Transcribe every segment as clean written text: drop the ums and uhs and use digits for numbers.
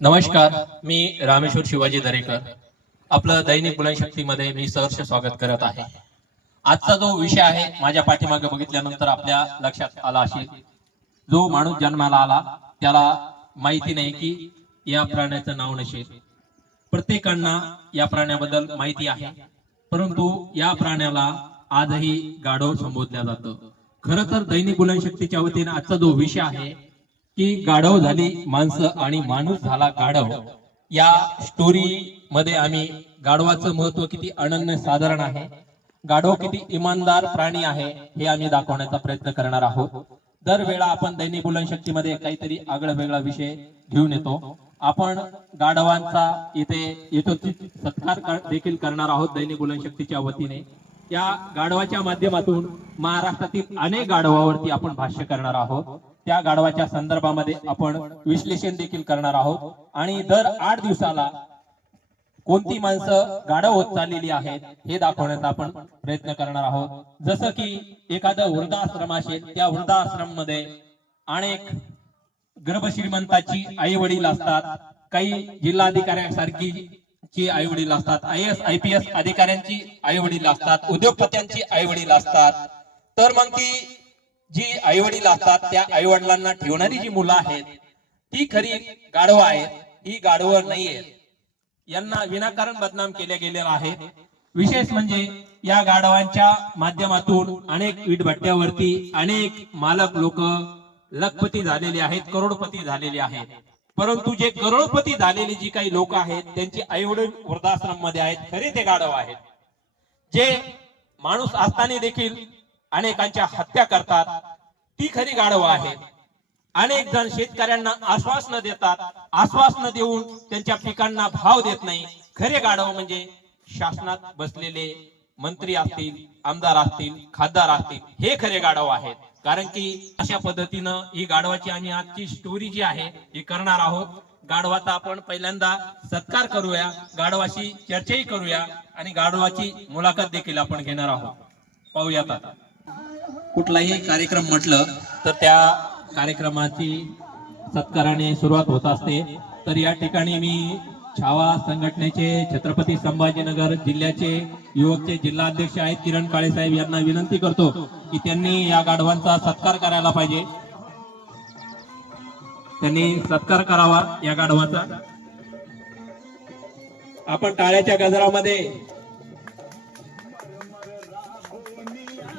नमस्कार, मी रामेश्वर शिवाजी दरेकर. आपलं दैनिक बुलनशक्तीमध्ये मी सहर्ष स्वागत करत आहे. आजचा जो विषय आहे माझ्या पाठीमागे बघितल्यानंतर आपल्या लक्षात आला असेल, जो माणूस जन्माला आला त्याला माहिती नाही की या प्राण्याचं नाव नसेल. प्रत्येकांना या प्राण्याबद्दल माहिती आहे, परंतु या प्राण्याला आजही गाढव संबोधल्या जातं. खरं तर दैनिक बुलनशक्तीच्या वतीने आजचा जो विषय आहे की गाढव झाली माणसं आणि माणूस झाला गाढव, या स्टोरी मध्ये आम्ही गाढवाचं महत्व किती अनन्य साधारण आहे, गाढव किती इमानदार प्राणी आहे हे आम्ही दाखवण्याचा प्रयत्न करणार आहोत. दरवेळा आपण दैनिक बुलनशक्तीमध्ये काहीतरी आगळा वेगळा विषय घेऊन येतो. आपण गाढवांचा इथे यथोचित सत्कार देखील करणार आहोत दैनिक बुलनशक्तीच्या वतीने. या गाढवाच्या माध्यमातून महाराष्ट्रातील अनेक गाढवावरती आपण भाष्य करणार आहोत. त्या गाढवाच्या संदर्भामध्ये आपण विश्लेषण देखील करणार आहोत आणि दर 8 दिवसाला कोणती माणसं गाढव होत चाललेली आहेत हे दाखवण्याचा आपण प्रयत्न करणार आहोत. जसं की एखादं वृद्धाश्रम असेल, त्या वृद्धाश्रम मध्ये अनेक गर्भश्रीमंताची आई वडील असतात, काही जिल्हाधिकाऱ्यांसारखी आई वडील असतात, IAS IPS अधिकाऱ्यांची आई वडील असतात, उद्योगपत्यांची आई वडील असतात. तर मग ती जी आई वडील असतात त्या आई वडिलांना ठेवणारी जी मुलं आहेत ती खरी गाढव आहेत, ही गाढव नाहीये. यांना विनाकारण बदनाम केले गेलेलं आहे. विशेष म्हणजे या गाढवांच्या माध्यमातून अनेक वीटभट्ट्यावरती अनेक मालक लोक लखपती झालेले आहेत, करोडपती झालेले आहेत. परंतु जे करोडपती झालेली जी काही लोक आहेत त्यांची आई वडील वृद्धाश्रम मध्ये आहेत, खरे ते गाढव आहेत. जे माणूस असताना देखील अनेकांच्या हत्या करतात ती खरी गाढव आहेत. अनेक जण शेतकऱ्यांना आश्वासन देतात, आश्वासन देऊन त्यांच्या पिकांना भाव देत नाही. खरे गाढव म्हणजे शासनात बसलेले मंत्री असतील, आमदार असतील, खासदार असतील, हे खरे गाढव आहेत. कारण की अशा पद्धतीनं ही गाढवाची आणि आजची स्टोरी जी आहे ही करणार आहोत. गाढवाचा आपण पहिल्यांदा सत्कार करूया, गाढवाची चर्चाही करूया आणि गाढवाची मुलाखत देखील आपण घेणार आहोत. पाहूयात. आता कुठलाही कार्यक्रम म्हटलं तर त्या कार्यक्रमाची सत्काराने सुरुवात होत असते. तर या ठिकाणी मी छावा संघटनेचे छत्रपती संभाजीनगर जिल्ह्याचे युवकचे जिल्हाध्यक्ष आहेत किरण काळे साहेब यांना विनंती करतो की त्यांनी या गाढवांचा सत्कार करायला पाहिजे. त्यांनी सत्कार करावा या गाढवाचा. आपण टाळ्याच्या गजरामध्ये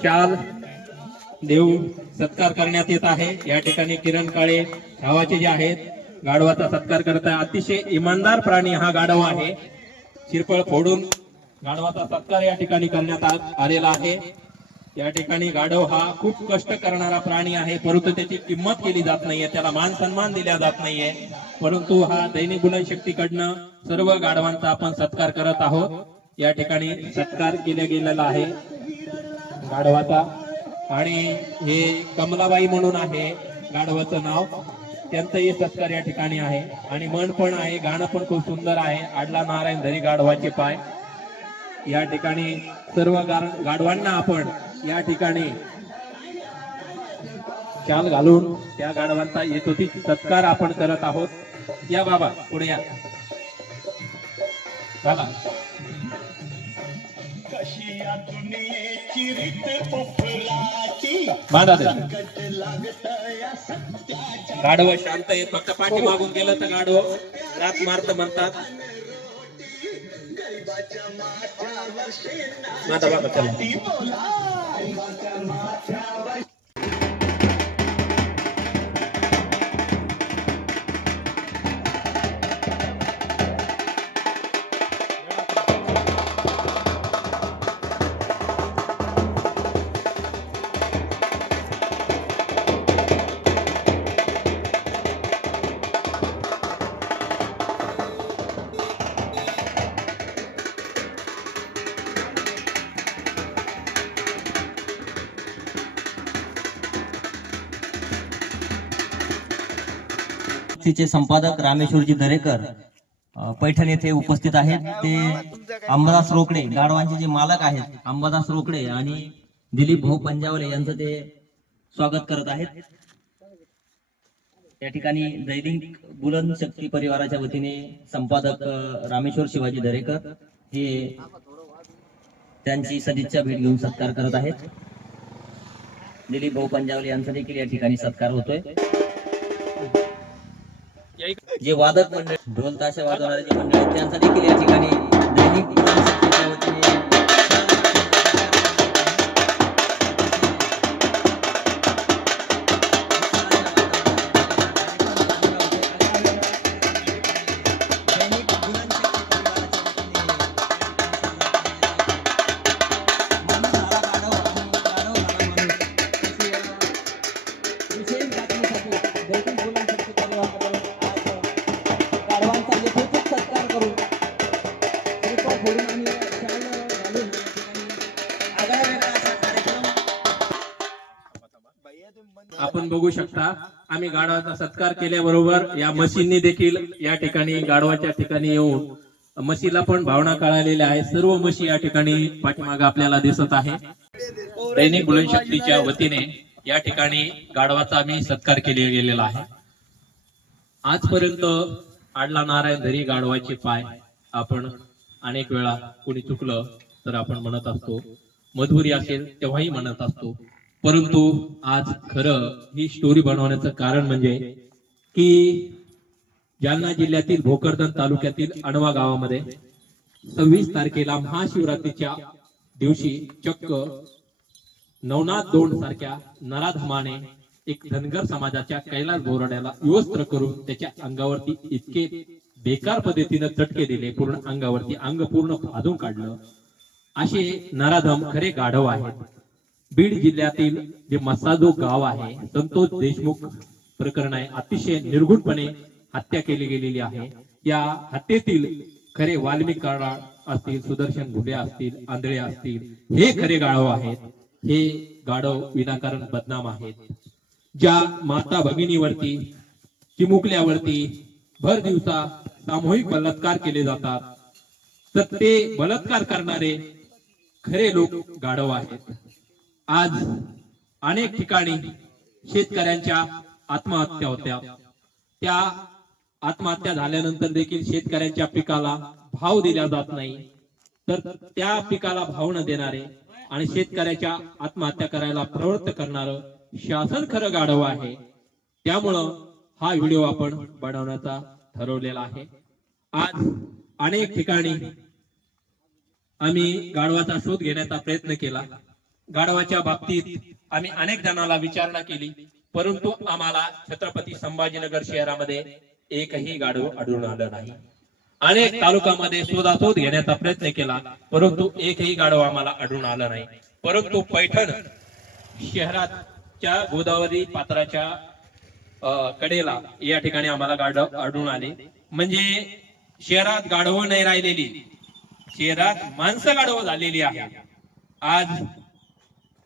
शाल देऊन सत्कार करण्यात येत आहे. या ठिकाणी किरण काळे गावाचे जे आहेत गाढवाचा सत्कार करत आहे. अतिशय इमानदार प्राणी हा गाढव आहे. शिरपळ फोडून गाढवाचा सत्कार या ठिकाणी करण्यात आलेला आहे. या ठिकाणी गाढव हा खूप कष्ट करणारा प्राणी आहे, परंतु त्याची किंमत केली जात नाहीये, त्याला मान सन्मान दिला जात नाहीये. परंतु हा दैनिक बुलनशक्तीकडनं सर्व गाढवांचा आपण सत्कार करत आहोत. या ठिकाणी सत्कार केला गेलेला आहे गाढवाचा. आणि हे कमलाबाई म्हणून आहे गाढवाचं नाव, त्यांचाही सत्कार या ठिकाणी आहे. आणि मन पण आहे, गाणं पण खूप सुंदर आहे, आडला नारायण धरी गाढवाचे पाय. या ठिकाणी सर्व गाढवांना आपण या ठिकाणी शाल घालून त्या गाढवांचा यथोचित सत्कार आपण करत आहोत. या बाबा पुढे या. चला. गाढव शांत आहे, फक्त पाठी मागून गेलं तर गाढव रात मारत म्हणतात. बाबा चला. चे संपादक रामेश्वरजी दरेकर पैठण येथे उपस्थित आहेत. ते अंबादास रोकडे गाढवांचे जे मालक आहेत अंबादास रोकडे आणि दिलीप भाऊ पंजावले यांचं ते स्वागत करत आहेत. त्या ठिकाणी दैनिक बुलंद शक्ती परिवाराच्या वतीने संपादक रामेश्वर शिवाजी दरेकर हे त्यांची सदिच्छा भेट घेऊन सत्कार करत आहेत. दिलीप भाऊ पंजावले यांचा देखील या ठिकाणी सत्कार होतोय. जे वादक मंडळ ढोल ताशा वाजवणारे जे मंडळ आहेत त्यांचा देखील या ठिकाणी दैनिक बुलंद शक्तीच्या वतीने आपण बघू शकता आम्ही गाढवाचा सत्कार केल्याबरोबर या म्हशींनी देखील या ठिकाणी गाढवाच्या ठिकाणी येऊन म्हशीला पण भावना कळालेल्या आहेत. सर्व म्हशी या ठिकाणी पाठीमागे आपल्याला दिसत आहे. दैनिक बुलंद शक्तीच्या वतीने या ठिकाणी गाढवाचा आम्ही सत्कार केला गेलेला आहे. आजपर्यंत आडला नारायण धरी गाढवाचे पाय आपण अनेक वेळा कोणी चुकलं तर आपण म्हणत असतो, मजबुरी असेल तेव्हाही म्हणत असतो. परंतु आज खरं ही स्टोरी बनवण्याचं कारण म्हणजे की जालना जिल्ह्यातील भोकरदन तालुक्यातील अणवा गावामध्ये 26 तारखेला महाशिवरात्रीच्या दिवशी चक्क नवनाथ दोंड सारख्या नराधमाने एक धनगर समाजाच्या कैलास बोराड्याला विवस्त्र करून त्याच्या अंगावरती इतके बेकार पद्धतीने चटके दिले, पूर्ण अंगावरती अंग पूर्ण फादून काढलं. असे नराधम खरे गाढव आहेत. बीड जिल्ह्यातील जे मसाजो गाव आहे, संतोष देशमुख प्रकरण आहे, अतिशय निर्गुणपणे हत्या केली गेलेली आहे. या हत्येतील खरे वाल्मिक कराड असतील, सुदर्शन घुले असतील, आंधळे असतील, हे खरे गाढव आहेत. हे गाढव विनाकारण बदनाम आहेत. ज्या माता भगिनीवरती चिमुकल्यावरती भर दिवसा सामूहिक बलात्कार केले जातात, तर ते बलात्कार करणारे खरे लोक गाढव आहेत. आज अनेक ठिकाणी शेतकऱ्यांच्या आत्महत्या होत्या. त्या आत्महत्या झाल्यानंतर देखील शेतकऱ्यांच्या पिकाला भाव दिला जात नाही, तर त्या पिकाला भाव न देणारे आणि शेतकऱ्याच्या आत्महत्या करायला प्रवृत्त करणारं शासन खरं गाढव आहे. त्यामुळं हा व्हिडिओ आपण बनवण्याचा ठरवलेला आहे. आज अनेक ठिकाणी आम्ही गाढवाचा शोध घेण्याचा प्रयत्न केला. गाढवाच्या बाबतीत आम्ही अनेक जणांना विचारणा केली, परंतु आम्हाला छत्रपती संभाजीनगर शहरामध्ये एकही गाढव आढळून आलं नाही. अनेक तालुक्यामध्ये शोधाशोध घेण्याचा प्रयत्न केला, परंतु एकही गाढव आम्हाला आढळून आलं नाही. परंतु पैठण शहराच्या गोदावरी पात्राच्या कडेला या ठिकाणी आम्हाला गाढव आढळून आले. म्हणजे शहरात गाढव नाही राहिलेली, शहरात माणसं गाढव झालेली आहे. आज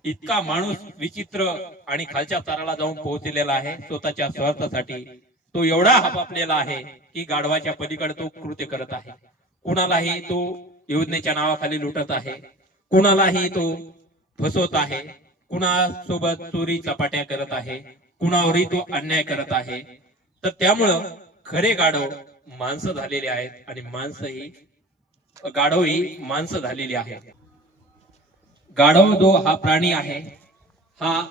इतका माणूस विचित्र आणि खालच्या स्तराला जाऊन पोहोचलेला आहे स्वतःच्या स्वार्थासाठी. तो एवढा हापापलेला आहे की गाढवाच्या पलीकडे तो कृत्य करत आहे. कुणालाही तो योजनेच्या नावाखाली लुटत आहे, कुणालाही तो फसवत आहे, कुणासोबत चोरी चपाट्या करत आहे, कुणावरही तो अन्याय करत आहे. तर त्यामुळं खरे गाढव माणसं झालेली आहेत आणि माणसंही गाढव ही माणसं झालेली आहेत. गाढव जो हा प्राणी आहे, हा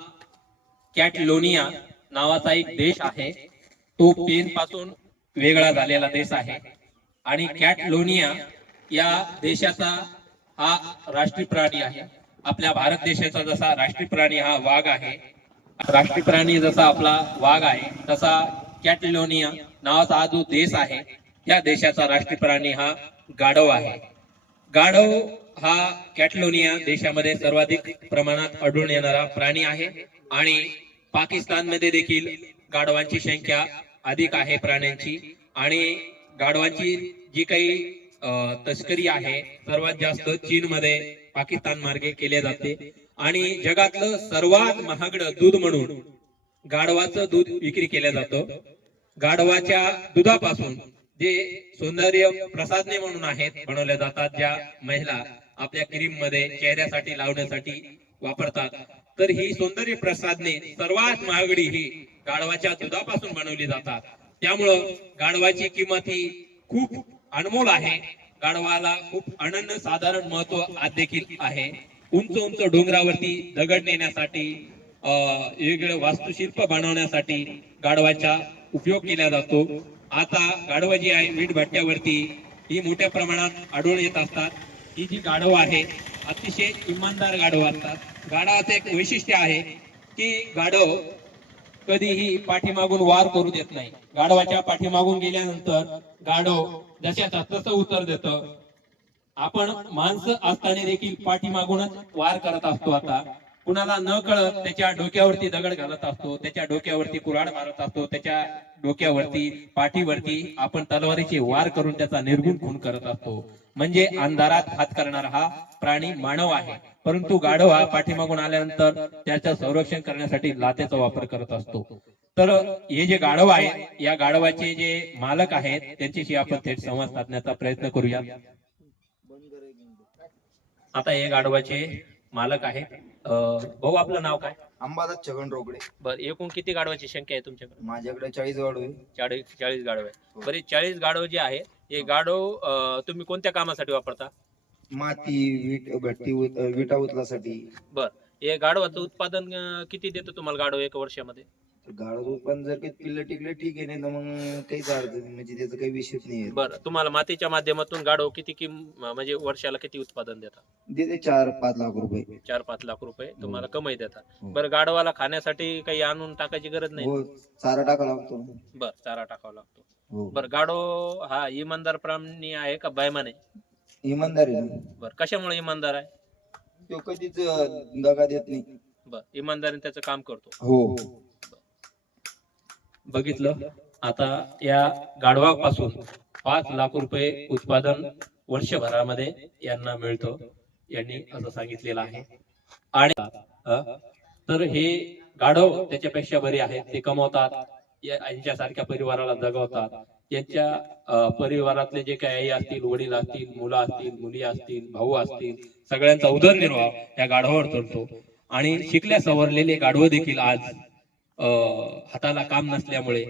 कॅटलोनिया नावाचा एक देश आहे. तो पेन पासून वेगळा झालेला देश आहे आणि कॅटलोनिया या देशाचा हा राष्ट्रीय प्राणी आहे. आपल्या भारत देशाचा जसा राष्ट्रीय प्राणी हा वाघ आहे, राष्ट्रीय प्राणी जसा आपला वाघ आहे, तसा कॅटलोनिया नावाचा हा जो देश आहे, या देशाचा राष्ट्रीय प्राणी हा गाढव आहे. गाढव हा कॅटलोनिया देशामध्ये सर्वाधिक प्रमाणात आढळून येणारा प्राणी आहे आणि पाकिस्तानमध्ये देखील गाढवांची संख्या अधिक आहे प्राण्यांची. आणि गाढवांची जी काही तस्करी आहे सर्वात जास्त चीनमध्ये पाकिस्तान मार्गे केले जाते. आणि जगातलं सर्वात महागडं दूध म्हणून गाढवाचं दूध विक्री केलं जातं. गाढवाच्या दुधापासून जे सौंदर्य प्रसाधने म्हणून आहेत बनवल्या जातात, ज्या महिला आपल्या क्रीम मध्ये चेहऱ्यासाठी लावण्यासाठी वापरतात, तर ही सौंदर्य प्रसाधने सर्वात महागडी ही गाढवाच्या दुधापासून बनवली जातात. त्यामुळं गाढवाची किंमत ही खूप अनमोल आहे. गाढवाला खूप अनन्य साधारण महत्व आज देखील आहे. उंच उंच डोंगरावरती दगड नेण्यासाठी वेगवेगळे वास्तुशिल्प बनवण्यासाठी गाढवाचा उपयोग केला जातो. आता गाढव जी आहे वीट भट्ट्यावरती ही मोठ्या प्रमाणात आढळून येत असतात. ही जी गाढव आहे अतिशय इमानदार गाढव असतात. गाढवाचं एक वैशिष्ट्य आहे की गाढव कधीही पाठीमागून वार करू देत नाही. गाढवाच्या पाठीमागून गेल्यानंतर गाढव जशाचा तसं उत्तर देतं. आपण माणसं असताना देखील पाठीमागूनच वार करत असतो. आता कुणाला न कळत त्याच्या डोक्यावरती दगड घालत असतो, त्याच्या डोक्यावरती कुऱ्हाड मारत असतो, त्याच्या डोक्यावरती पाठीवरती आपण तलवारीचे वार करून त्याचा निर्गुण खून करत असतो. म्हणजे अंधारात हात करणारा हा प्राणी मानव आहे. परंतु गाढव हा पाठीमागून आल्यानंतर त्याचं संरक्षण करण्यासाठी लाथेचा वापर करत असतो. तर हे जे गाढव आहे या गाढवाचे जे मालक आहेत त्यांच्याशी आपण थेट संवाद साधण्याचा प्रयत्न करूया. आता हे गाढवाचे मालक आहे. भाऊ आपलं नाव काय? अंबादास छगन रोकडे. बर, एकूण किती गाढवाची संख्या आहे तुमच्याकडे? माझ्याकडे 40 गाडू आहे. 40 गाढव आहे. बरे 40 गाढव जे आहे हे गाढव तुम्ही कोणत्या कामासाठी वापरता? माती, वीट भट्टी, विटा उचलासाठी. बर, हे गाढवाचं उत्पादन किती देतं तुम्हाला गाढव एका वर्षामध्ये? गाडू पण जर काही पिल्लं टिकलं ठीक आहे, नाही तर मग काहीच अडचण नाही, म्हणजे त्याचं काही विषयच नाही. बरं, तुम्हाला मातीच्या माध्यमातून गाढव किती म्हणजे वर्षाला किती उत्पादन देतात? देते 4-5 लाख रुपये. 4-5 लाख रुपये तुम्हाला कमाई देतात. बरं, गाढवाला खाण्यासाठी काही आणून टाकायची गरज नाही? हो, चारा टाका लागतो. बर, चारा टाकावा लागतो. हो. बरं, गाढव हा इमानदार प्राणी आहे का बैमान आहे? इमानदार आहे ना. बरं, कशामुळे इमानदार आहे? तो कधीच दगा देत नाही. बरं, इमानदारीने त्याचं काम करतो. हो. बघितलं, आता या गाढवापासून 5 लाख रुपये उत्पादन वर्षभरामध्ये यांना मिळतं, यांनी असं सांगितलेलं आहे. आणि तर हे गाढव त्याच्यापेक्षा बरे आहेत. ते कमवतात, यांच्यासारख्या परिवाराला जगवतात. यांच्या परिवारातले जे काही असतील, वडील असतील, मुलं असतील, मुली असतील, भाऊ असतील, सगळ्यांचा उदरनिर्वाह या गाढवावर चालतो. आणि शिकल्या सवरलेले गाढव देखील आज हाताला काम नसल्यामुळे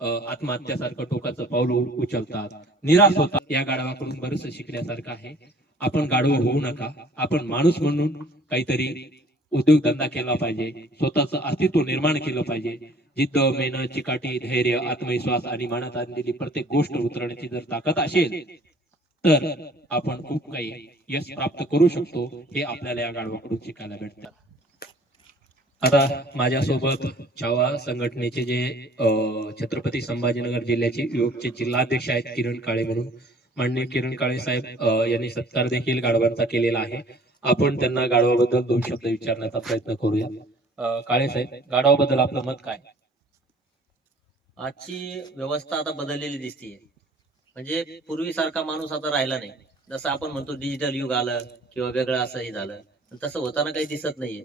आत्महत्यासारखं टोकाचं पाऊल उचलतात, निराश होतात. या गाढवाकडून बरंच शिकण्यासारखं आहे. आपण गाढव होऊ नका. आपण माणूस म्हणून काहीतरी उद्योगधंदा केला पाहिजे, स्वतःचं अस्तित्व निर्माण केलं पाहिजे. जिद्द, मेहनत, चिकाटी, धैर्य, आत्मविश्वास आणि मनात आणलेली प्रत्येक गोष्ट उतरण्याची जर ताकद असेल तर आपण खूप काही यश प्राप्त करू शकतो. हे आपल्याला या गाढवाकडून शिकायला भेटतं. आता माझ्यासोबत छावा संघटनेचे जे छत्रपती संभाजीनगर जिल्ह्याचे युवकचे जिल्हाध्यक्ष आहेत किरण काळे म्हणून. माननीय किरण काळे साहेब यांनी सत्कार देखील गाढवांचा केलेला आहे. आपण त्यांना गाढवाबद्दल 2 शब्द विचारण्याचा प्रयत्न करूया. काळे साहेब, गाढवाबद्दल आपलं मत काय? आजची व्यवस्था आता बदललेली दिसतीये. म्हणजे पूर्वीसारखा माणूस आता राहिला नाही. जसं आपण म्हणतो डिजिटल युग आलं किंवा वेगळं असंही झालं, पण तसं होताना काही दिसत नाहीये.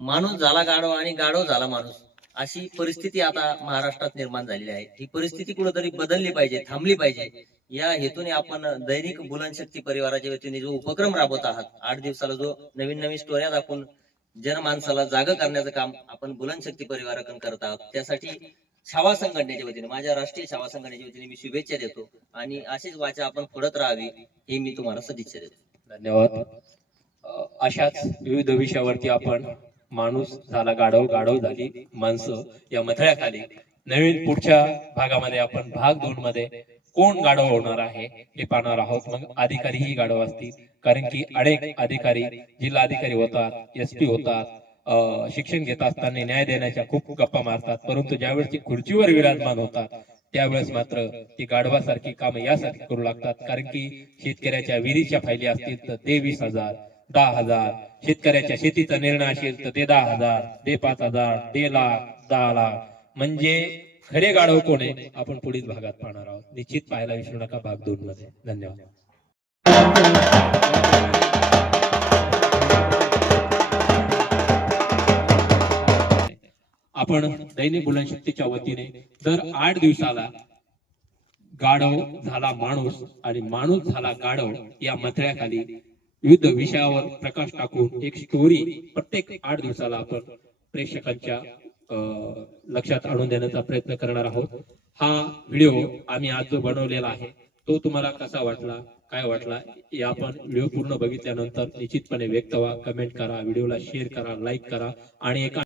माणूस झाला गाढव आणि गाढव झाला माणूस, अशी परिस्थिती आता महाराष्ट्रात निर्माण झालेली आहे. ही परिस्थिती कुठेतरी बदलली पाहिजे, थांबली पाहिजे. या हेतूने आपण दैनिक बुलनशक्ती परिवाराच्या वतीने जो उपक्रम राबवत आहात, 8 दिवसाला जो नवीन नवीन स्टोऱ्या दाखवून जनमानसाला जाग करण्याचं काम आपण बुलनशक्ती परिवाराकडून करत आहात. त्यासाठी छावा संघटनेच्या वतीने, माझ्या राष्ट्रीय छावा संघटनेच्या वतीने मी शुभेच्छा देतो आणि अशीच वाचा आपण फोडत राहावी हे मी तुम्हाला सदिच्छा देतो. धन्यवाद. अशाच विविध विषयावरती आपण माणूस झाला गाढव, गाढव झाली माणसं या मथळ्याखाली नवीन पुढच्या भागामध्ये आपण भाग 2 मध्ये कोण गाढव होणार आहे हे पाहणार आहोत. मग अधिकारीही गाढव असतील, कारण की अनेक अधिकारी जिल्हा अधिकारी होतात, SP होतात, शिक्षण घेत असताना न्याय देण्याच्या खूप गप्पा मारतात, परंतु ज्यावेळेस ते खुर्चीवर विराजमान होतात त्यावेळेस मात्र ती गाढवासारखी कामं यासाठी करू लागतात. कारण की शेतकऱ्याच्या विहिरीच्या फायली असतील तर ते 20,000, 10,000, शेतकऱ्याच्या शेतीचा निर्णय असेल तर ते 10,000, ते 5,000, ते लाख, 10 लाख. म्हणजे खरे गाढव कोण आहे आपण पुढील भागात पाहणार आहोत. निश्चित पाहायला विसरू नका भाग 2 मध्ये. धन्यवाद. आपण दैनिक बुलनशक्तीच्या वतीने दर 8 दिवसाला गाढव झाला माणूस आणि माणूस झाला गाढव या मथळ्याखाली विविध विषयावर प्रकाश टाकून एक स्टोरी प्रत्येक 8 दिवसाला आपण प्रेक्षकांच्या लक्षात आणून देण्याचा प्रयत्न करणार आहोत. हा व्हिडिओ आम्ही आज जो बनवलेला आहे तो तुम्हाला कसा वाटला, काय वाटला, हे आपण व्हिडिओ पूर्ण बघितल्यानंतर निश्चितपणे व्यक्त व्हा, कमेंट करा, व्हिडिओला शेअर करा, लाईक करा आणि एका